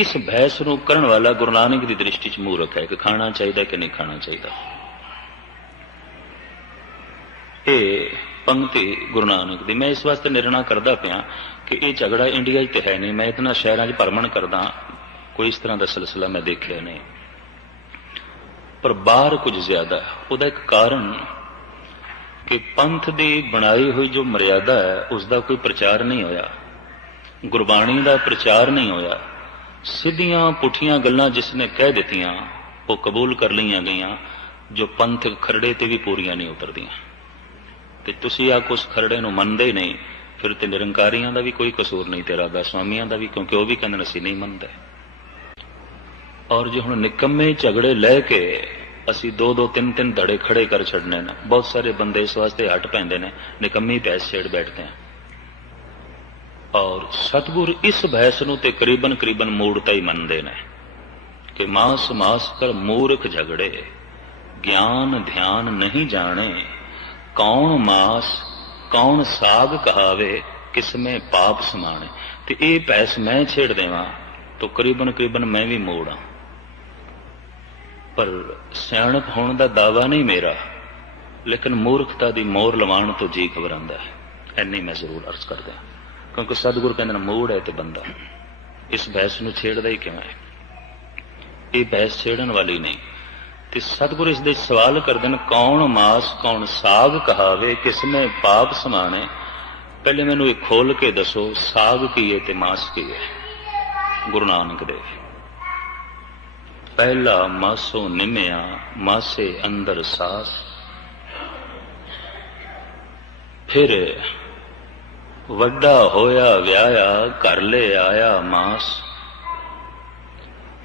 इस बहस ਨੂੰ ਕਰਨ ਵਾਲਾ ਗੁਰੂ ਨਾਨਕ ਦੀ ਦ੍ਰਿਸ਼ਟੀ 'ਚ ਮੂਰਖ ਹੈ ਕਿ ਖਾਣਾ ਚਾਹੀਦਾ ਕਿ ਨਹੀਂ ਖਾਣਾ ਚਾਹੀਦਾ। ਇਹ ਪੰਕਤੀ ਗੁਰੂ ਨਾਨਕ ਦੀ ਮੈਂ ਇਸ ਵਾਸਤੇ ਨਿਰਣਾ ਕਰਦਾ ਪਿਆ ਕਿ ਇਹ ਝਗੜਾ ਇੰਡੀਆ 'ਚ ਤੇ ਹੈ ਨਹੀਂ। ਮੈਂ ਇਤਨਾ ਸ਼ਹਿਰਾਂ 'ਚ ਭਰਮਣ ਕਰਦਾ, ਕੋਈ ਇਸ ਤਰ੍ਹਾਂ ਦਾ ਸਿਲਸਿਲਾ ਮੈਂ ਦੇਖਿਆ ਨਹੀਂ, ਪਰ ਬਾਹਰ ਕੁਝ ਜ਼ਿਆਦਾ। ਉਹਦਾ ਇੱਕ ਕਾਰਨ ਕਿ ਪੰਥ ਦੀ ਬਣਾਈ ਹੋਈ ਜੋ ਮਰਿਆਦਾ ਹੈ ਉਸ ਦਾ ਕੋਈ ਪ੍ਰਚਾਰ ਨਹੀਂ ਹੋਇਆ, ਗੁਰਬਾਣੀ ਦਾ ਪ੍ਰਚਾਰ ਨਹੀਂ ਹੋਇਆ। ਸਿੱਧੀਆਂ ਪੁੱਠੀਆਂ ਗੱਲਾਂ ਜਿਸ ਨੇ ਕਹਿ ਦਿੱਤੀਆਂ ਉਹ ਕਬੂਲ ਕਰ ਲਈਆਂ ਗਈਆਂ, ਜੋ ਪੰਥਕ ਖਰੜੇ ਤੇ ਵੀ ਪੂਰੀਆਂ ਨਹੀਂ ਉਤਰਦੀਆਂ। ਤੇ ਤੁਸੀਂ ਆ ਉਸ ਖਰੜੇ ਨੂੰ ਮੰਨਦੇ ਨਹੀਂ, ਫਿਰ ਤੇ ਨਿਰੰਕਾਰੀਆਂ ਦਾ ਵੀ ਕੋਈ ਕਸੂਰ ਨਹੀਂ ਤੇ ਰਾਧਾ ਸਵਾਮੀਆਂ ਦਾ ਵੀ, ਕਿਉਂਕਿ ਉਹ ਵੀ ਕਹਿੰਦੇ ਅਸੀਂ ਨਹੀਂ ਮੰਨਦੇ। ਔਰ ਜੇ ਹੁਣ ਨਿਕੰਮੇ ਝਗੜੇ ਲੈ ਕੇ ਅਸੀਂ 2-2 3-3 ਧੜੇ ਖੜੇ ਕਰ ਛੱਡਨੇ ਨੇ, ਬਹੁਤ ਸਾਰੇ ਬੰਦੇ ਇਸ ਵਾਸਤੇ ਹਟ ਪੈਂਦੇ ਨੇ, ਨਿਕੰਮੀ ਬਹਿਸ ਛੇੜ ਬੈਠਦੇ हैं। और सतगुर इस बहस ਨੂੰ ਤੇ ਕਰੀਬਨ ਮੂੜਤਾ ਹੀ ਮੰਨਦੇ ਨੇ ਕਿ ਮਾਸ ਮਾਸ ਕਰ ਮੂਰਖ ਝਗੜੇ, ਗਿਆਨ ਧਿਆਨ ਨਹੀਂ ਜਾਣੇ, ਕੌਣ ਮਾਸ ਕੌਣ ਸਾਗ ਕਹਾਵੇ, ਕਿਸਮੇ ਪਾਪ ਸਮਾਣੇ। ਤੇ ਇਹ ਬਹਿਸ ਮੈਂ ਛੇੜ ਦੇਵਾਂ ਤਾਂ ਕਰੀਬਨ ਮੈਂ ਵੀ ਮੂੜਾਂ, ਪਰ ਸਿਆਣਪ ਹੋਣ ਦਾ ਦਾਵਾ ਨਹੀਂ ਮੇਰਾ, ਲੇਕਿਨ ਮੂਰਖਤਾ ਦੀ ਮੋਹਰ ਲਵਾਉਣ ਤੋਂ ਜੀ ਘਬਰਾਉਂਦਾ ਹੈ। ਇੰਨੀ ਮੈਂ ਜ਼ਰੂਰ ਅਰਜ਼ ਕਰਦਾ, ਕਿਉਂਕਿ ਸਤਿਗੁਰ ਕਹਿੰਦੇ ਨੇ ਮੂੜ ਹੈ ਤੇ ਬੰਦਾ ਇਸ ਬਹਿਸ ਨੂੰ ਛੇੜਦਾ ਹੀ ਕਿਵੇਂ ਹੈ। ਇਹ ਬਹਿਸ ਛੇੜਨ ਵਾਲੀ ਨਹੀਂ। ਤੇ ਸਤਿਗੁਰ ਇਸ ਦੇ ਸਵਾਲ ਕਰਦੇ ਨੇ, ਕੌਣ ਮਾਸ ਕੌਣ ਸਾਗ ਕਹਾਵੇ, ਕਿਸਮੇ ਪਾਪ ਸਮਾਣੇ। ਪਹਿਲੇ ਮੈਨੂੰ ਇਹ ਖੋਲ ਕੇ ਦੱਸੋ, ਸਾਗ ਕੀ ਹੈ ਤੇ ਮਾਸ ਕੀ ਹੈ। ਗੁਰੂ ਨਾਨਕ ਦੇਵ ਪਹਿਲਾ ਮਾਸੋ ਨਿਮਿਆ, ਮਾਸੇ ਅੰਦਰ ਸਾਸ, ਫਿਰ ਵੱਡਾ ਹੋਇਆ ਵਿਆਇਆ, ਘਰ ਲੈ ਆਇਆ ਮਾਸ।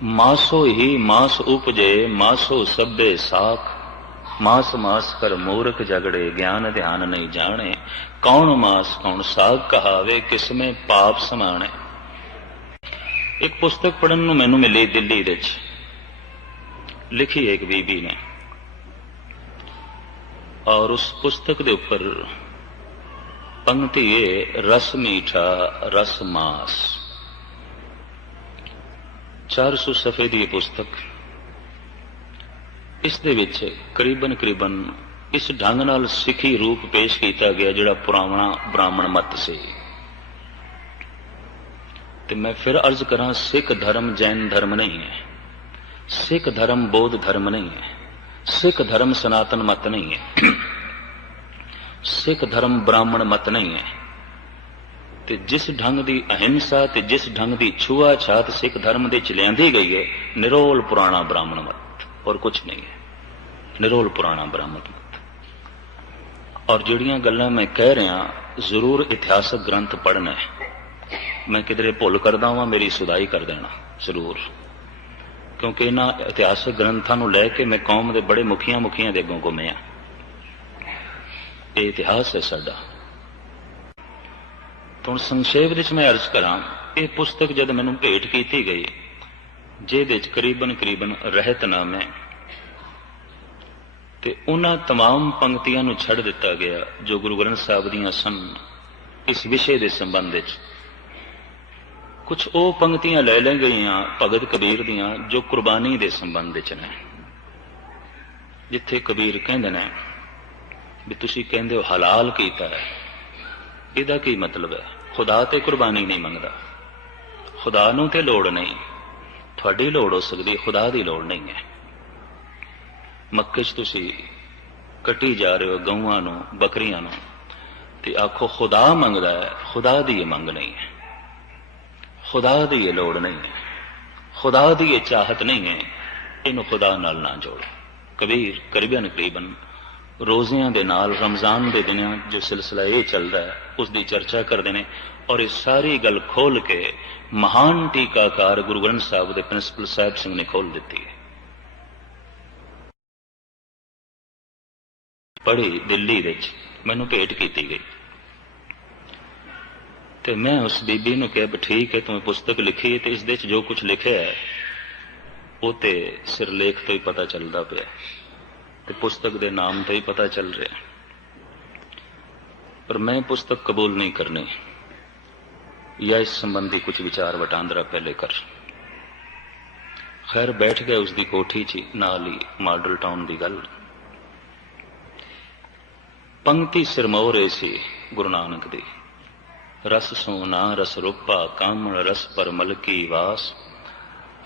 ਮਾਸੋ ਹੀ ਮਾਸ ਉਪਜੇ, ਮਾਸੋ ਸਭੇ ਸਾਖ, ਮਾਸ ਮਾਸ ਕਰ ਮੂਰਖ ਝਗੜੇ, ਗਿਆਨ ਧਿਆਨ ਨਹੀਂ ਜਾਣੇ, ਕੌਣ ਮਾਸ ਕੌਣ ਸਾਗ ਕਹਾਵੇ, ਕਿਸਮੇ ਪਾਪ ਸਮਾਣੇ। ਇੱਕ ਪੁਸਤਕ ਪੜ੍ਹਨ ਨੂੰ ਮੈਨੂੰ ਮਿਲੀ ਦਿੱਲੀ ਵਿੱਚ, ਲਿਖੀ ਇੱਕ ਬੀਬੀ ਨੇ, ਔਰ ਉਸ ਪੁਸਤਕ ਦੇ ਉੱਪਰ पंक्ति ये रस मीठा रस मास। 400 सफ़े की पुस्तक, इस दे विच करीबन इस ढंग नाल सिखी रूप पेश किया गया जिहड़ा पुराना ब्राह्मण मत से। ते मैं फिर अर्ज करा, सिख धर्म जैन धर्म नहीं है, सिख धर्म बौद्ध धर्म नहीं है, सिख धर्म सनातन मत नहीं है, सिख धर्म ब्राह्मण मत नहीं है। ते जिस ढंग की अहिंसा ते जिस ढंग की छुआ छात सिख धर्म दे लियांदी गई है, निरोल पुराना ब्राह्मण मत और कुछ नहीं है, निरोल पुराना ब्राह्मण मत। और जिहड़ियां गल्लां मैं कह रहा जरूर इतिहासक ग्रंथ पढ़ना है, मैं किधरे भुल करदा वां मेरी सुधाई कर देना जरूर, क्योंकि इन्हां इतिहासक ग्रंथां नूं लैके मैं कौम दे बड़े मुखियां दे अगों घुमिया। ये इतिहास है साडा। तो हुण संक्षेप विच मैं अर्ज करा, ये पुस्तक जद मैनूं भेट की गई, जिहदे च करीबन रहतनामे ते उन्हां तमाम पंक्तियां नूं छड़ दिता गया जो गुरु ग्रंथ साहिब दीयां सन इस विषय के संबंध विच। कुछ वो पंक्तियां ले ले गईयां भगत कबीर दीयां जो कुर्बानी के संबंध विच ने, जिथे कबीर कहंदे ने भी तुसी कहंदे हो हलाल कीता है, इहदा की मतलब है? खुदा ते कुर्बानी नहीं मंगदा, खुदा नूं ते लोड़ नहीं, तुहाडी लोड़ हो सकदी, खुदा दी लोड़ नहीं है। मक्के च तुसी कटी जा रहे हो गऊआं नूं बकरियां नूं ते आखो खुदा मंगदा है, खुदा दी ये मंग नहीं है, खुदा दी ये लोड़ नहीं है, खुदा दी ये चाहत नहीं है, इनू खुदा नाल ना जोड़ो। कबीर करीबन रोज़ियां दे नाल रमज़ान के दिनों जो सिलसिला ये चल रहा है उसकी चर्चा करते हैं, और ये सारी गल खोल के महान टीकाकार गुरु ग्रंथ साहिब के प्रिंसिपल साहिब सिंह ने खोल दी है। पढ़ी दिल्ली विच मैनूं भेंट की गई, तो मैं उस बीबी नूं कहा ठीक है तुम्हें पुस्तक लिखी है, तो इस दे जो कुछ लिखे है वो तो सिरलेख तो ही पता चलता पाया, तो पुस्तक के नाम तो ही पता चल रहा। पर मैं पुस्तक कबूल नहीं करनी, या इस संबंधी कुछ विचार वटांदरा पहले कर। खैर बैठ गए उसकी कोठी च नाल ही मॉडल टाउन की गल। पंक्ति सिरमौर ऐसी गुरु नानक दी, रस सोना रस रूपा कामण रस पर मलकी वास,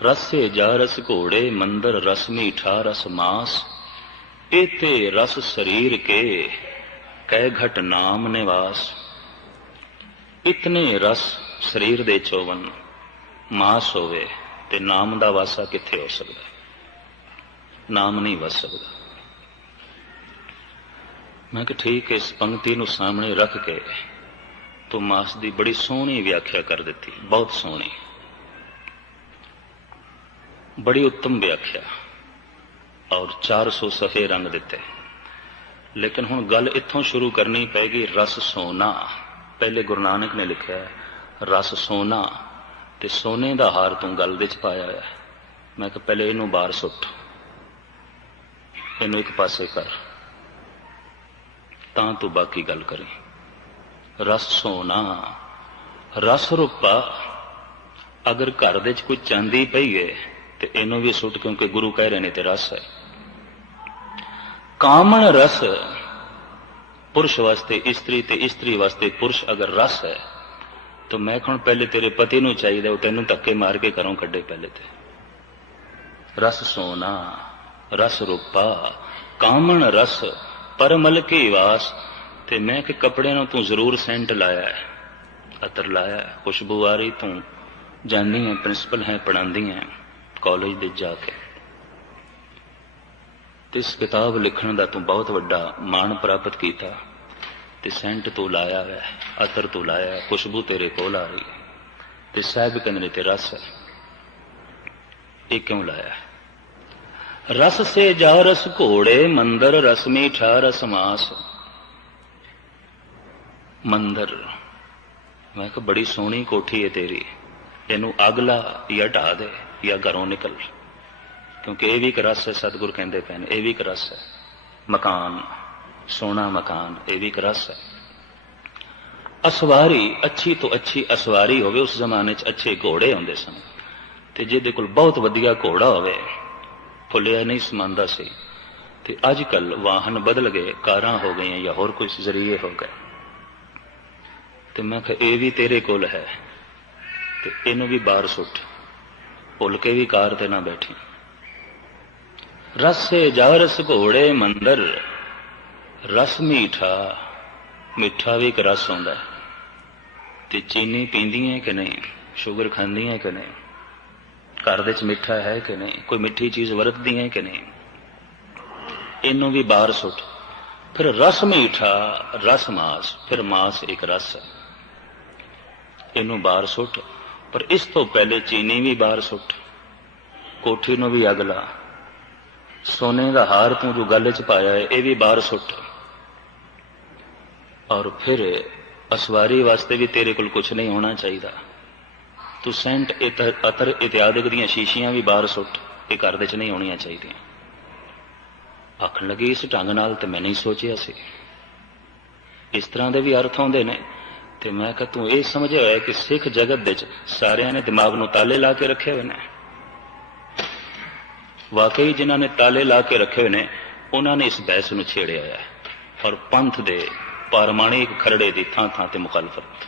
रस से जा रस घोड़े मंदर रस मीठा रस मास, एते रस शरीर के कै घट नाम निवास। इतने रस शरीर दे चोवन मास होवे ते नाम दा वासा किथे हो सकता? नाम नहीं वस सकता। मैं कि ठीक है, इस पंक्ति नूं सामने रख के तो मास की बड़ी सोहनी व्याख्या कर दी, बहुत सोहनी, बड़ी उत्तम व्याख्या, और 400 सफे रंग दिते। लेकिन हुण गल इत्थों शुरू करनी पैगी। रस सोना, पहले गुरु नानक ने लिखा है रस सोना, ते सोने का हार तू गल दे च पाया है। मैं कि पहले इनू बाहर सुट, इनू एक पासे कर, तां तू बाकी गल करी। रस सोना रस रूपा, अगर घर दे च कोई चांदी पई है तो इनू भी सुट, क्योंकि गुरु कह रहे ने ते रस है। कामण रस, पुरुष वास्ते स्त्री ते स्त्री वास्ते पुरुष अगर रस है, तो मैं कहूं पहले तेरे पति नूं चाहिए, तेनों धक्के मार के घरों कड्डे पहले ते। रस सोना रस रूपा कामण रस पर मलकी वास, ते मैं कि कपड़े नूं तू जरूर सेंट लाया है, अतर लाया है, खुशबू आ रही, तू जानी है, प्रिंसिपल है, पढ़ांदी है कॉलेज दे जाके, ते इस किताब लिखण दा तू बहुत वड्डा मान प्राप्त कीता, ते सेंट तू लाया है, अतर तू लाया है, खुशबू तेरे कोल आ रही है, ते साहब कहंदे ते रस है। ये क्यों लाया है? रस से जा रस घोड़े मंदर रस मीठा रस मास। मंदर, मैं कहा बड़ी सोहनी कोठी है तेरी, इनू अग ला या ढा दे या घरों निकल, क्योंकि यह भी एक रस है। सतगुरु कहते पे यह भी एक रस है। मकान, सोना मकान, यह भी एक रस है। असवारी, अच्छी तो अच्छी असवारी होवे, उस जमाने च अच्छे घोड़े होंदे सन, ते जिहदे कोल बहुत वधिया घोड़ा होवे, फुलिया नहीं समांदा सी, ते अजकल वाहन बदल गए, कारां हो गई या होर कोई जरिए हो गए, ते मैं कहा यह भी तेरे कोल है, ते इनू भी बाहर सुट, भुल के भी कार ते ना बैठी। रस से जा रस घोड़े मंदर रस मीठा, मिठा भी एक रस होंदा है, ते चीनी पींदी है कि नहीं, शुगर खांदी है कि नहीं, घर दे च मिठा है कि नहीं, कोई मिठी चीज वरतदी है कि नहीं, इनू भी बाहर सुट। फिर रस मीठा रस मास, फिर मास एक रस है, इनू बाहर सुट। पर इस तो पहले चीनी भी बाहर सुट, कोठी नू भी अग ला, सोने का हार तू जो गल च पाया है यह भी बाहर सुट, और फिर असवारी वास्ते भी तेरे कोल कुछ नहीं होना चाहिए। तू सेंट अतर इत्यादि दी शीशियां भी बाहर सुट, ये घर दे च नहीं होनियां चाहिए। आखन लगी इस ढंग नाल ते मैं नहीं सोचिया सी, इस तरह के भी अर्थ आउंदे ने। ते मैं कहा तू ये समझिया होया कि सिख जगत दे सारियां ने दिमाग नूं ताले ला के रखे हुए ने। वाकई जिन्हां ने ताले ला के रखे हुए ने उन्होंने इस बहस नूं छेड़िया है, और पंथ दे पारमाणिक खरड़े की थां थां ते मुखालफत,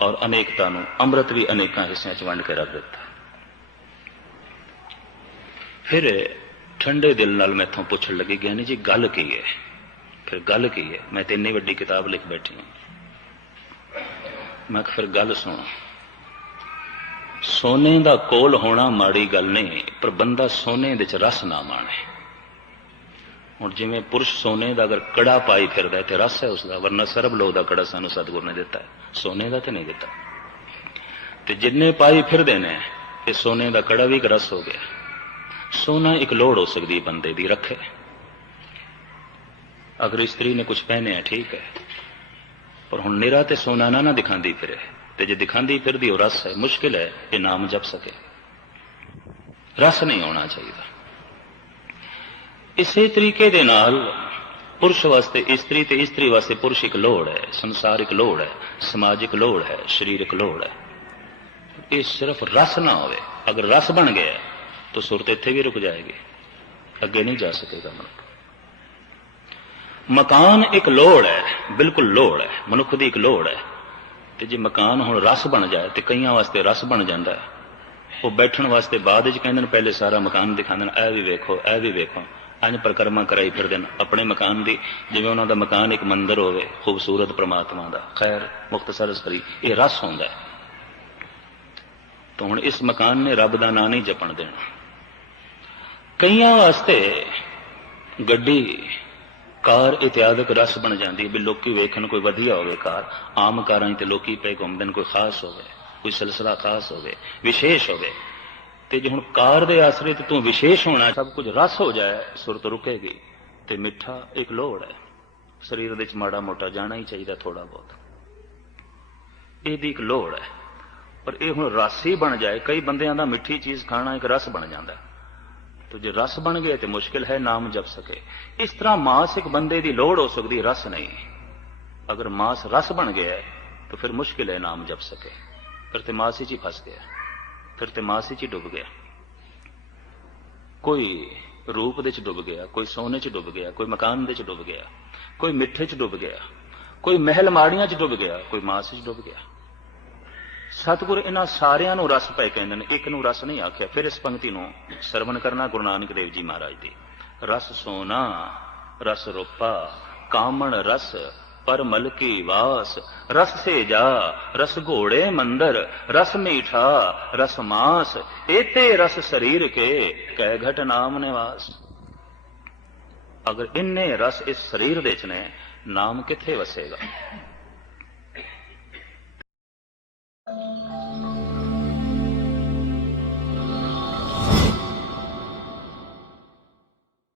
और अनेकता नूं अमृत भी अनेकां हिस्सियां च वंड के रख दिता। फिर ठंडे दिल नाल मैथों पुछण लगी, ज्ञानी जी गल की है? फिर गल की है? मैं तो इन्नी वड्डी किताब लिख बैठी हूं। मैं फिर गल सुन, सोने का कोल होना माड़ी गल नहीं, पर बंदा सोने दे च रस ना माणे। हुण जिवें पुरुष सोने का अगर कड़ा पाई फिरदा है तो रस है उसका, वरना सरब लोह का कड़ा सानू सतगुरु ने दिता है, सोने का तो नहीं दिता। तो जिन्ने पाई फिरदे ने ये सोने का कड़ा भी एक रस हो गया। सोना एक लोड़ हो सकती है बंदे की, रखे। अगर स्त्री ने कुछ पहने है ठीक है, पर हुण निरा ते सोना ना दिखांदी फिरे, ते जे दिखांदी फिरदी वो रस है, मुश्किल है ये नाम जप सके। रस नहीं होना चाहिए। इसे तरीके दे नाल पुरुष वास्ते इस्त्री ते इस्त्री वास्ते पुरुष एक लोड़ है, संसार एक लोड़ है, समाज एक लोड़ है, शरीर एक लोड़ है। ये सिर्फ रस ना होवे, अगर रस बन गया तो सुरत इत्थे भी रुक जाएगी, अगे नहीं जा सकेगा मनुख। मकान एक लोड़ है, बिल्कुल लोड़ है, मनुख की एक लोड़ है। तो जे मकान हुण रस बन जाए तो कईयां वास्ते रस बन जाता है, वो बैठण वास्ते बाद च कहंदे पहले सारा मकान दिखांदे, ऐ भी वेखो ऐ भी वेखो, अंज परिक्रमा कराई फिरदे अपने मकान की, जिवें उन्हां दा मकान एक मंदिर होवे खूबसूरत परमात्मा दा। खैर मुख्तसर सरी ये रस हुंदा है। तो हुण इस मकान ने रब दा नाम नहीं जपण देना। कईयां वास्ते गड्डी कार इत्यादक रस बन जाती है, भी लोकी वेखण कोई वधिया होवे कार, आम कारां ते लोकी पे घुमदे ने, कोई खास होवे, कोई सिलसिला खास होवे, विशेष होवे। ते जे हुण कार दे आसरे ते तू विशेष होना, सब कुछ रस हो जाए, सुरत रुकेगी। ते मिठा एक लोड़ है, शरीर दे च माड़ा मोटा जाना ही चाहिए थोड़ा बहुत, इहदी एक लोड़ है। पर यह हुण रस ही बन जाए, कई बंदियां दा मिठी चीज खाना एक रस बन जाता है। तो जे रस बन गए तो मुश्किल है नाम जप सके। इस तरह मांस एक बंदे की लोड़ हो सकती, रस नहीं। अगर मांस रस बन गया है तो फिर मुश्किल है नाम जप सके, फिर तो मांस ही फंस गया, फिर तो मांस ही डुब गया। कोई रूप दे च डुब गया, कोई सोने च डुब गया, कोई मकान दे च डुब गया, कोई मिठे च डुब गया, कोई महल माड़ियां च डुब गया, कोई मांस च डुब गया। सतगुर इन्हां सारियां नूं रस पै कहंदे ने, एक नूं रस नहीं आख्या। फिर इस पंक्ति नूं सरवण करना गुरु नानक देव जी महाराज दी। रस सोना रस रूपा कामण रस परमल की वास, रस से जा रस घोड़े मंदर, रस मीठा रस मांस, एते रस शरीर के कै घट नाम निवास। अगर इन्ने रस इस शरीर दे च ने, नाम किथे वसेगा।